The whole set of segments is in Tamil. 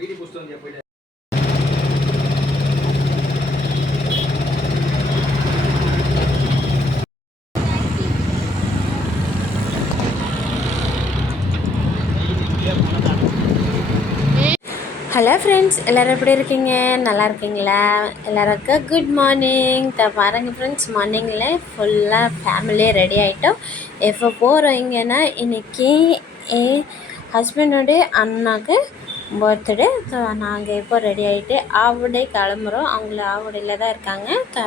ஹலோ ஃப்ரெண்ட்ஸ், எல்லோரும் எப்படி இருக்கீங்க? நல்லா இருக்கீங்களா? எல்லாருக்கும் குட் மார்னிங். பாருங்கள் ஃப்ரெண்ட்ஸ், மார்னிங்கில் ஃபுல்லாக ஃபேமிலியே ரெடி ஆகிட்டோம். எப்போ போகிறீங்கன்னா, இன்றைக்கி என் ஹஸ்பண்டோடைய அண்ணாவுக்கு பர்த்டே. ஸோ நாங்கள் இப்போ ரெடி ஆகிட்டு ஆவுடை கிளம்புறோம். அவங்கள ஆவுடையில் தான் இருக்காங்க. ஸோ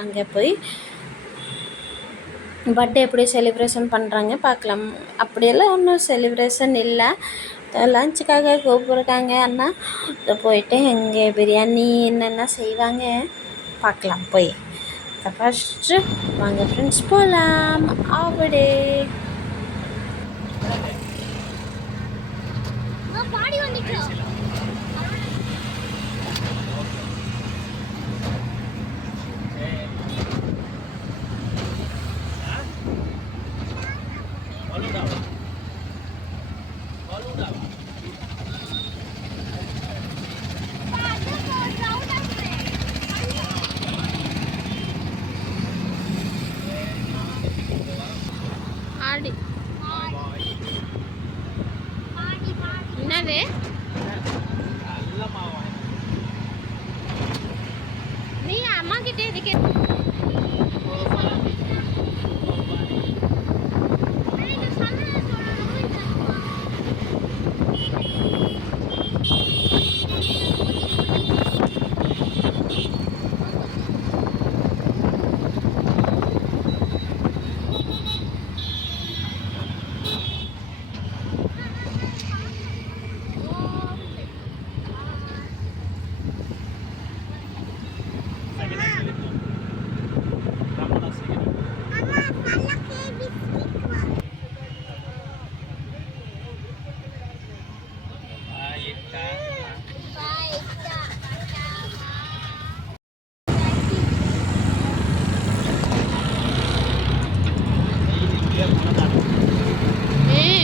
அங்கே போய் பர்த்டே எப்படி செலிப்ரேஷன் பண்ணுறாங்க பார்க்கலாம். அப்படியெல்லாம் ஒன்றும் செலிப்ரேஷன் இல்லை, லஞ்சுக்காக கூப்பிட்ருக்காங்க அண்ணா. போயிட்டு இங்கே பிரியாணி என்னென்ன செய்வாங்க பார்க்கலாம். போய் ஃபஸ்ட்டு வாங்க ஃப்ரெண்ட்ஸ் போகலாம். ஆவடே ஆடி என்னது நீ அம்மா கிட்டே இருக்கே.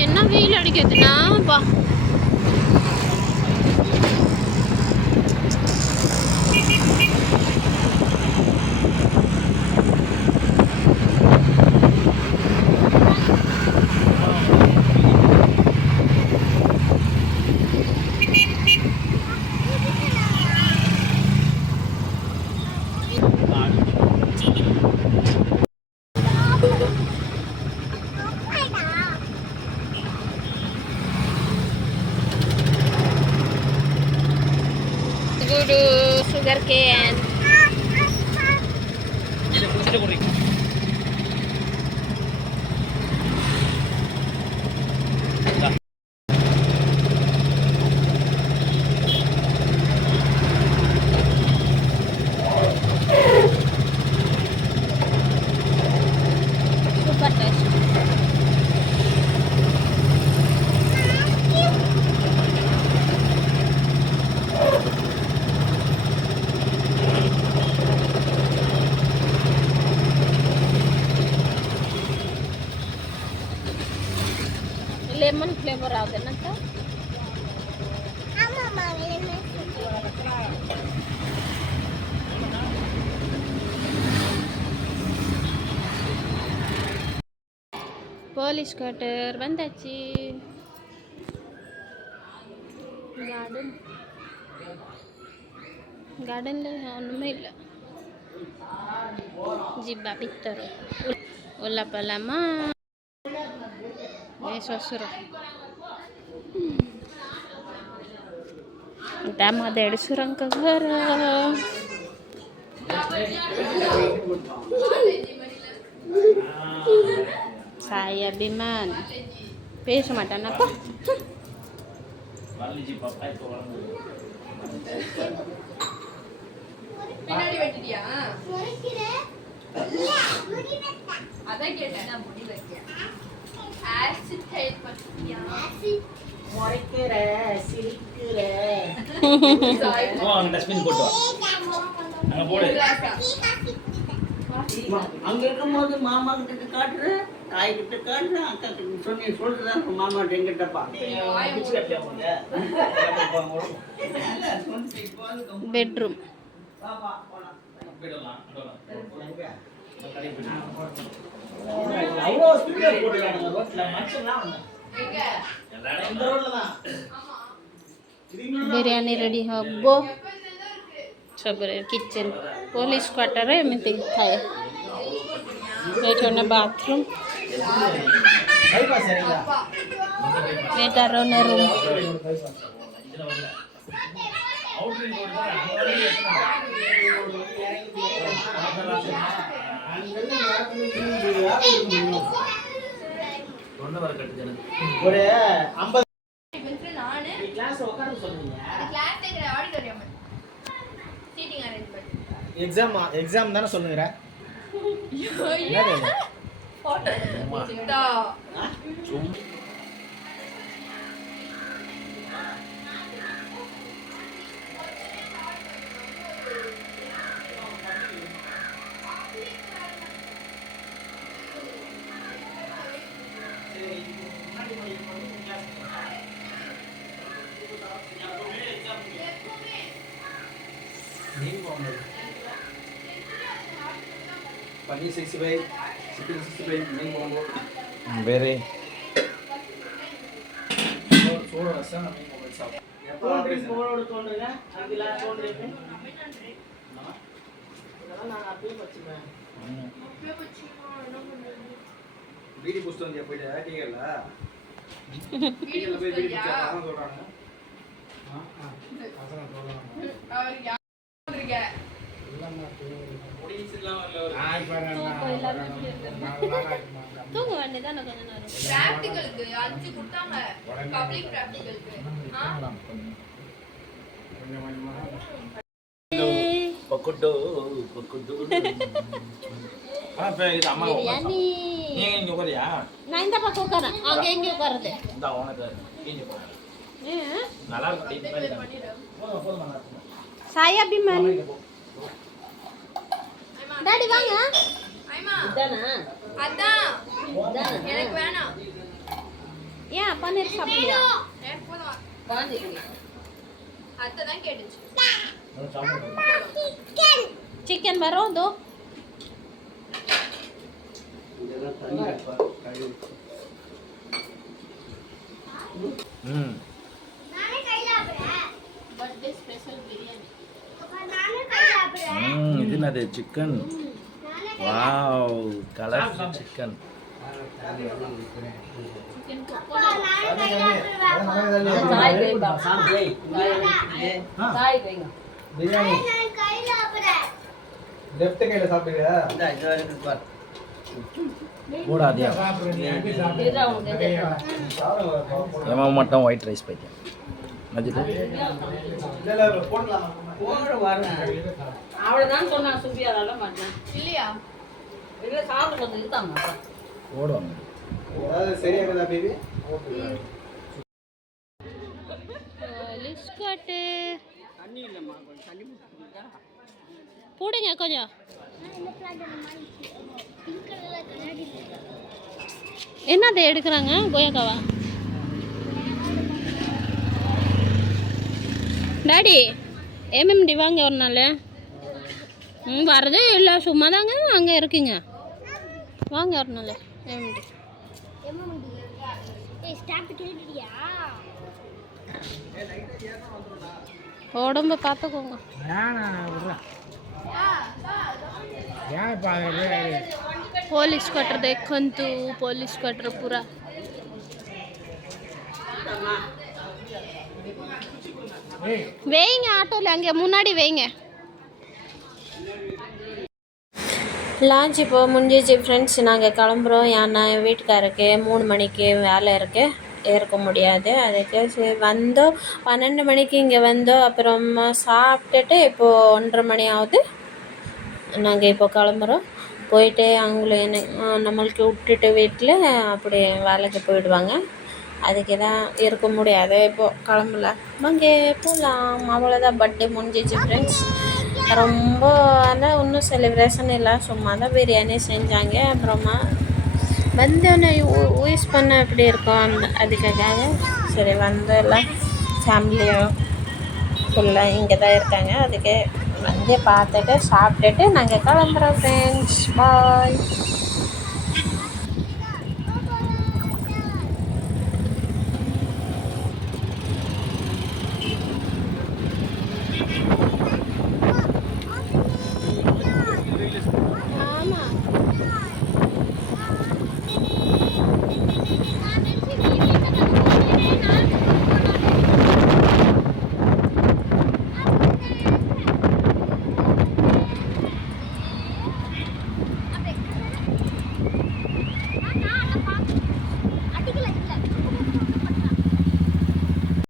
என்ன வெயில் அடிக்குதுன்னா பா. sugar cane. Super taste. lemon flavor ಆಗುತ್ತೇನಂತ. போலீஸ் கட்டர் வந்தாச்சு. கார்டன்ல ஒன்றுமே இல்லை. ஜிப்பா பித்தரும் உள்ள போகலாமா? ଶ୍ୱଶୁର ଏଟା ମୋ ଦେଢ଼ଶୁରଙ୍କ ଘର. saya Biman பேச மாட்டானாப்பா. பின்னாடி வெட்டிட்டியா? அதான் கேட்டேன். நான் முடி வைக்கிறேன். ஆசிட் ஹெட் பண்ணியா? ஆசிட் மொரைக்கற சிரிக்கற. ஓ அந்த டஸ்ட்பின் போட்டு வா. அங்க போடு. அங்க இருக்கும்போது மாமா கிட்ட காட்டுற, தாய் கிட்ட காட்டுற, அக்கா கிட்ட சொன்னி சொல்றேன். மாமா எங்கிட்டப்பா பெட்ரூம். அவ்வளோ ஸ்பீடர் போட்டுருக்காங்க ரோட்ல. மனுஷன்லாம் बिरयानी रेडी हबो सब किचन पुलिस क्वार्टर एमती थाए ये बाथरूम एटा रोने रूम ஒரு 50 கிளாஸ் உட்கார சொல்றீங்க. கிளாஸ் கேக்குற ஆடிட்டோரியம் சீட்டிங் அரேஞ்ச்மென்ட் எக்ஸாம் தான சொல்லுங்கற. போட்டோ சிட்டா पनीर 65, चिकन 65 नहीं बोलो ಬೇರೆ ಸೋಡ ರಸ ನಮಗೆ ಮೊಬೈಲ್ ಶಾಪ್ ಎಪ್ಪೋ ಫೋನ್ ಹೊಡ್ಕೊಂಡ್ರೆ ಅದಿಲ್ಲ ತಗೊಂಡ್ರೆ நான் அப்படியே வச்சிருவேன் வீடி புஸ்தகம் வந்து போயிட்டு கேக்கல வீடில போய் வீடி புஸ்தகம் தான் சொல்றாங்க அசன சொல்றாங்க அவர் யார் வந்திருக்க தூங்க வேண்டியதானே கொஞ்ச நேரம். பிராக்டிகலுக்கு 5 கொடுத்தாங்க பப்ளிக் பிராக்டிகலுக்கு பக்குடோ பக்குடோ அப்ப இது அம்மா பிரியாணி நீங்க இங்க உட்காரியா நான் இந்த பக்கம் உட்காரேன் அங்க எங்க உட்காருது இந்த உனக்கு இங்க போறேன் நல்லா இருக்கு போதும் போதும் நல்லா இருக்கு சாய் அபிமான் டாடி வாங்க ஐமா இதானா அதான் எனக்கு வேணாம் ஏன் பன்னீர் சாப்பிடுறியா எனக்கு போதும் வாங்கி அத்தை தான் கேட்டுச்சு चिकन भरो दो இதெல்லாம் தண்ணி வைப்பா கழுவி நானே கையில ஆபறேன் பர்த்டே ஸ்பெஷல் பிரியாணி நானே கையில ஆபறேன் இது என்னது சிக்கன் வாவ் கலர் சிக்கன் चाय पे शाम गई चाय पेगा बिरयानी நான் கையில ஆபறேன் லெஃப்ட் கையில சாப்பிடுங்க இந்த இது வரைக்கும் பார் போடாதியா तेरा हो गया ஏமா மட்டும் ஒயிட் ரைஸ் பைத்தியம் மஜிது இல்ல இல்ல போடலாம் போற வரேன் அவ்வளவுதான் சொன்னா சுபி அதெல்லாம் மாட்டேன் இல்லையா இல்ல சாப்பிடுறது இதுதாம்மா போடுவாங்க ஏதாவது சரியாகுதா பேபி லிஸ்கட் தண்ணி இல்லம்மா கொஞ்சம் தண்ணி போட்டுட்டா போடுங்க கொஞ்சம் என்னது எடுக்கிறாங்க கொய்யாக்காவா டாடி ஏமெம்டி வாங்க ஒரு நாள் வரதே இல்லை சும்மா தாங்க அங்கே இருக்கீங்க வாங்க ஒரு நாள் ஏமெம்டி உடம்ப பார்த்துக்கோங்க ಪೊಲೀಸ್ ಕ್ವಾರ್ಟರ್ ದೇಖಂತು ಪೊಲೀಸ್ ಕ್ವಾರ್ಟರ್ ಪೂರಾ வைங்க ஆட்டோவில் அங்கே முன்னாடி வைங்க லான்ச் இப்போ முடிஞ்சிச்சு ஃப்ரெண்ட்ஸ் நாங்கள் கிளம்புறோம் ஏன்னா என் வீட்டுக்காருக்கு 3 மணிக்கு வேலை இருக்குது இருக்க முடியாது அதுக்கு சரி வந்தோம் 12 மணிக்கு இங்கே வந்தோம் அப்புறமா சாப்பிட்டுட்டு இப்போது 1:30 மணி ஆகுது நாங்கள் இப்போ கிளம்புறோம் போயிட்டு அவங்கள நம்மளுக்கு விட்டுட்டு வீட்டில் அப்படி வேலைக்கு போயிடுவாங்க அதுக்கு தான் இருக்க முடியாது இப்போது கிளம்பல வாங்க போகலாம் அவ்வளோதான் பர்த்டே முடிஞ்சிச்சு ஃப்ரெண்ட்ஸ் ரொம்ப ஆனால் ஒன்றும் செலிப்ரேஷன் இல்லை, சும்மா தான் பிரியாணி செஞ்சாங்க. அப்புறமா வந்தோடனே யூஸ் பண்ண எப்படி இருக்கும் அதுக்காக சரி வந்து எல்லாம் ஃபேமிலியும் ஃபுல்லாக இங்கே தான் இருக்காங்க. அதுக்கு வந்து பார்த்துட்டு சாப்பிட்டுட்டு நாங்கள் கிளம்புறோம் ஃப்ரெண்ட்ஸ். பாய்.